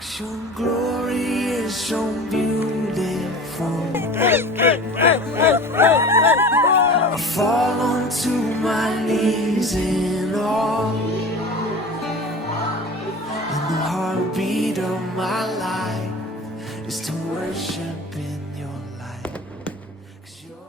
'Cause your glory is so beautiful. I fall onto my knees in awe, and the heartbeat of my life is to worship in your light. 'Cause your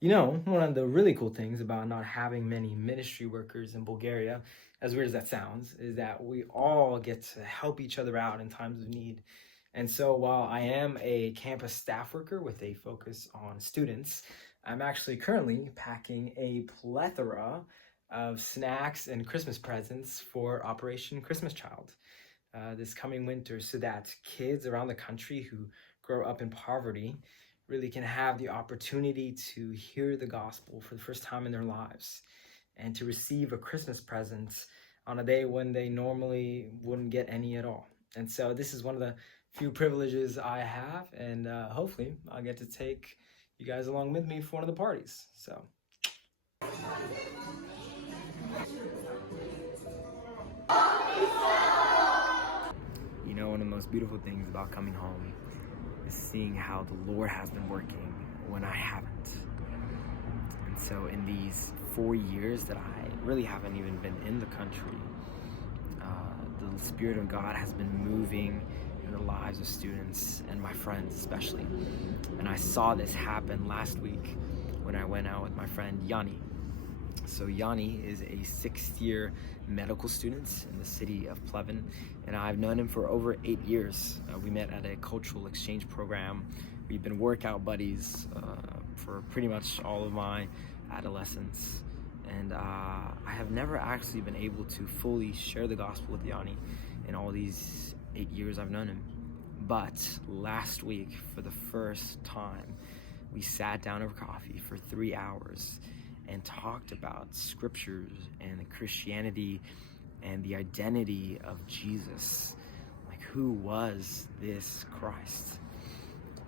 You know, one of the really cool things about not having many ministry workers in Bulgaria, as weird as that sounds, is that we all get to help each other out in times of need. And so while I am a campus staff worker with a focus on students, I'm actually currently packing a plethora of snacks and Christmas presents for Operation Christmas Child this coming winter so that kids around the country who grow up in poverty really can have the opportunity to hear the gospel for the first time in their lives and to receive a Christmas present on a day when they normally wouldn't get any at all. And so this is one of the few privileges I have, and hopefully I'll get to take you guys along with me for one of the parties. So you know, one of the most beautiful things about coming home is seeing how the Lord has been working when I haven't. And so in these 4 years that I really haven't even been in the country, the Spirit of God has been moving in the lives of students and my friends especially. And I saw this happen last week when I went out with my friend Yanni. So Yanni is a 6th-year medical student in the city of Pleven, and I've known him for over 8 years. We met at a cultural exchange program. We've been workout buddies for pretty much all of my adolescence. And I have never actually been able to fully share the gospel with Yanni in all these 8 years I've known him. But last week, for the first time, we sat down over coffee for 3 hours and talked about scriptures and Christianity and the identity of Jesus. Like, who was this Christ?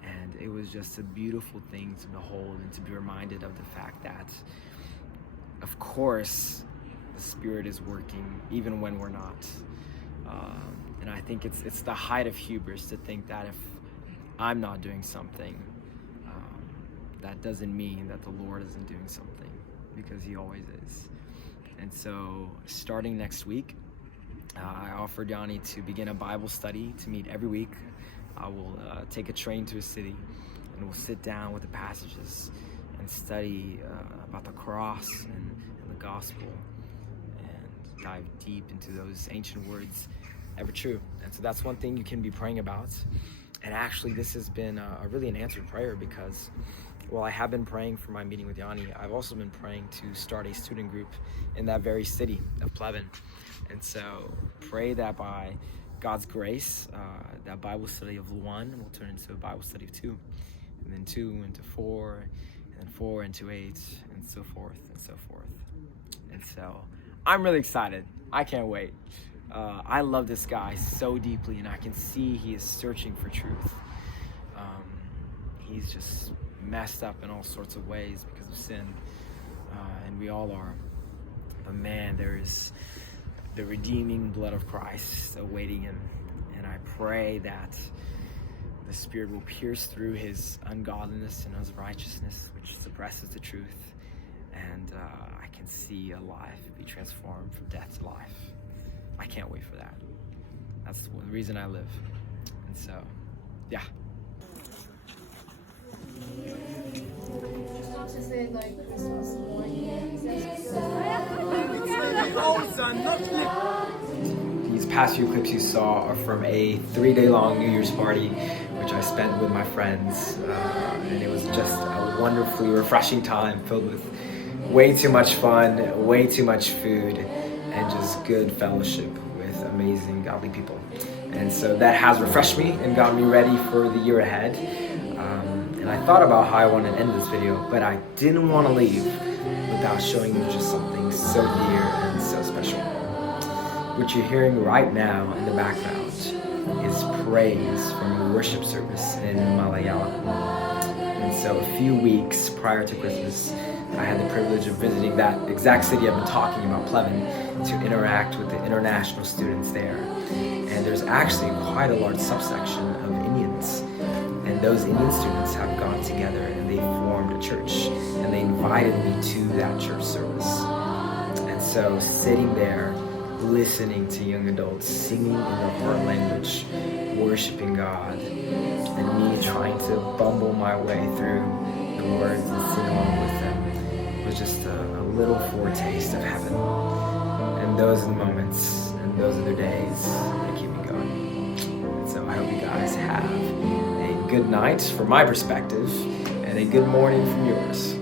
And it was just a beautiful thing to behold and to be reminded of the fact that, of course, the Spirit is working even when we're not. And I think it's the height of hubris to think that if I'm not doing something, that doesn't mean that the Lord isn't doing something, because He always is. And so starting next week, I offered Yanni to begin a Bible study to meet every week. I will take a train to a city and we'll sit down with the passages and study about the cross and the gospel and dive deep into those ancient words, ever true. And so that's one thing you can be praying about. And actually this has been really an answered prayer, because while I have been praying for my meeting with Yanni, I've also been praying to start a student group in that very city of Pleven. And so pray that by God's grace, that Bible study of 1 will turn into a Bible study of 2, and then 2 into 4, and then 4 into 8, and so forth and so forth. And so I'm really excited. I can't wait. I love this guy so deeply, and I can see he is searching for truth. He's just messed up in all sorts of ways because of sin, and we all are. But man, there is the redeeming blood of Christ awaiting him, and I pray that the Spirit will pierce through his ungodliness and his righteousness, which suppresses the truth, and I can see a life be transformed from death to life. I can't wait for that. That's the reason I live. And so, yeah. These past few clips you saw are from a 3-day-long New Year's party, which I spent with my friends, and it was just a wonderfully refreshing time filled with way too much fun, way too much food, and just good fellowship with amazing godly people. And so that has refreshed me and got me ready for the year ahead. And I thought about how I wanted to end this video, but I didn't want to leave without showing you just something so dear and so special. What you're hearing right now in the background is praise from a worship service in Malayalam. And so a few weeks prior to Christmas, I had the privilege of visiting that exact city I've been talking about, Pleven, to interact with the international students there. And there's actually quite a large subsection of Indians. And those Indian students have gone together and they formed a church. And they invited me to that church service. And so sitting there, listening to young adults singing in their heart language, worshiping God, and me trying to bumble my way through the words and sing along with them was just a little foretaste of heaven. And those are the moments and those are the days that keep me going. And so I hope you guys have a good night from my perspective and a good morning from yours.